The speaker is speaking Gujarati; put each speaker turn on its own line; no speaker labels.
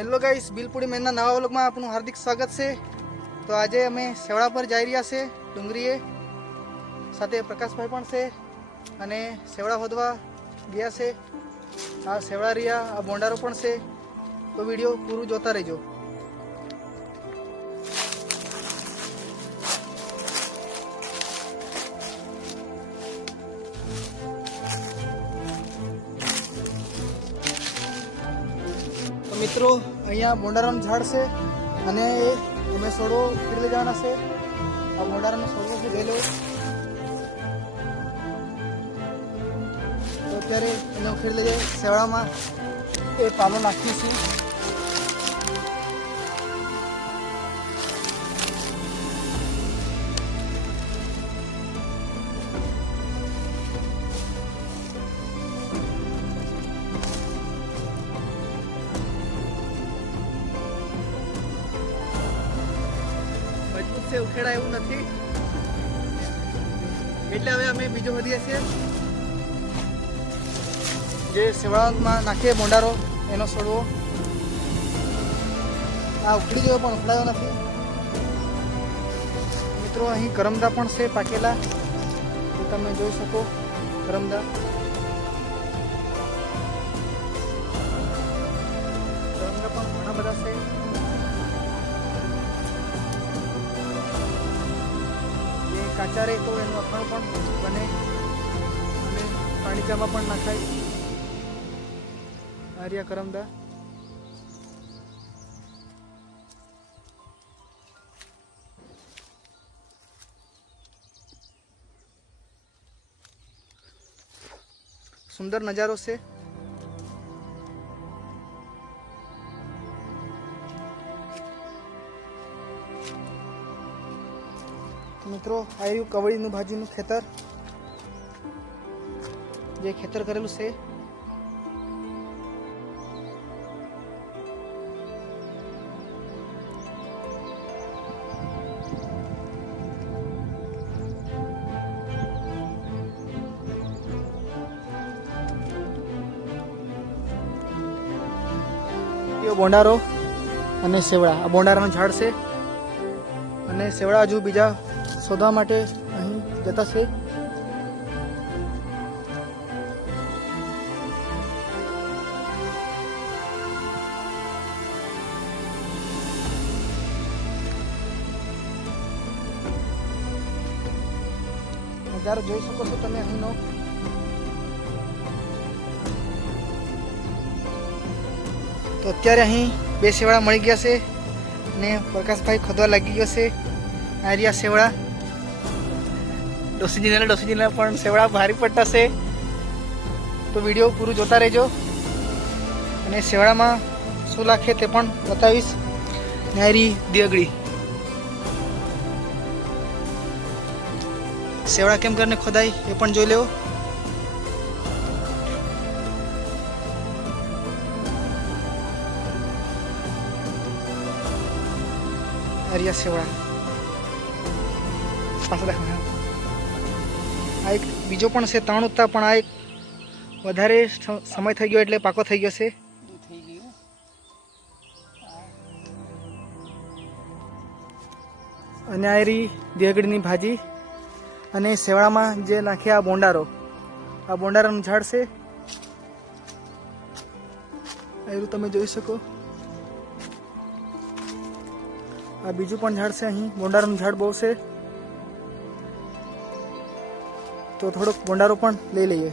હેલો ગાઈસ, બિલપુડી મેનના નવા વ્લોગમાં આપનું હાર્દિક સ્વાગત છે. તો આજે અમે સેવડા પર જઈ રહ્યા છે, ડુંગરીએ. સાથે પ્રકાશભાઈ પણ છે અને સેવડા વધવા ગયા છે. આ સેવડા રહ્યા આ બોંડારો પણ છે. તો વીડિયો પૂરું જોતા રહેજો. મિત્રો, અહીંયા મોંડારામ ઝાડ છે અને અમે ઉખેડી લઈ જવાના છે. આ બોંડારાનો સોડો છે ગયેલો તો અત્યારે એને ઉખેડી લઈએ સેવડામાં એ પાલો નાખીએ મજબૂત છે ઉખેડા એવું નથી. એટલે હવે અમે બીજો વધીએ છીએ. જે સેવડામાં નાખીએ મોંડારો એનો છોડવો. આ ઉખડી ગયો પણ ઉખડાયો નથી. મિત્રો, અહીં કરમદા પણ છે પાકેલા. તમે જોઈ શકો, કરમદા. કાચા રહે તો એનું અથાણું પણ બને. અને પાણીચામાં પણ નાખાય. આર્યા કરમદા. સુંદર નજારો છે. મિત્રો, આ રહ્યું કવળીનું ભાજીનું ખેતર. જે ખેતર કરેલું છે. બોંડારો અને સેવડા. આ બોંડારાનું ઝાડ છે. અને સેવડા હજુ બીજા શોધવા માટે અહીં જતા છે. નજારો જોઈ શકો છો તમે અહીંનો. તો અત્યારે અહીં બે સેવડા મળી ગયા છે અને પ્રકાશભાઈ ખોદવા લાગી ગયો છે. આ રહ્યા ડોસીજીને ડોસીજીને પણ સેવડા ભારી પડતા છે તો વીડિયો પૂરું જોતા રહેજો. અને સેવડામાં શું લાગે તે પણ બતાવીશ. નાયરી દેગડી સેવડા કેમ કરીને ખોદાય એ પણ જોઈ લેવો. હરિયા સેવડા. પાછા દેખાય આ એક બીજો પણ છે, ત્રણ ઉત્તા, પણ આ એક વધારે સમય થઈ ગયો એટલે પાકો થઈ ગયો છે. અને આ રહી દેગડીની ભાજી અને સેવડામાં જે નાખ્યા આ બોંડારો. આ બોંડારાનું ઝાડ છે. એવું તમે જોઈ શકો. આ બીજું પણ ઝાડ છે અહીં. બોંડારાનું ઝાડ બહુ છે. તો થોડોક ભંડારો પણ લઈ લઈએ.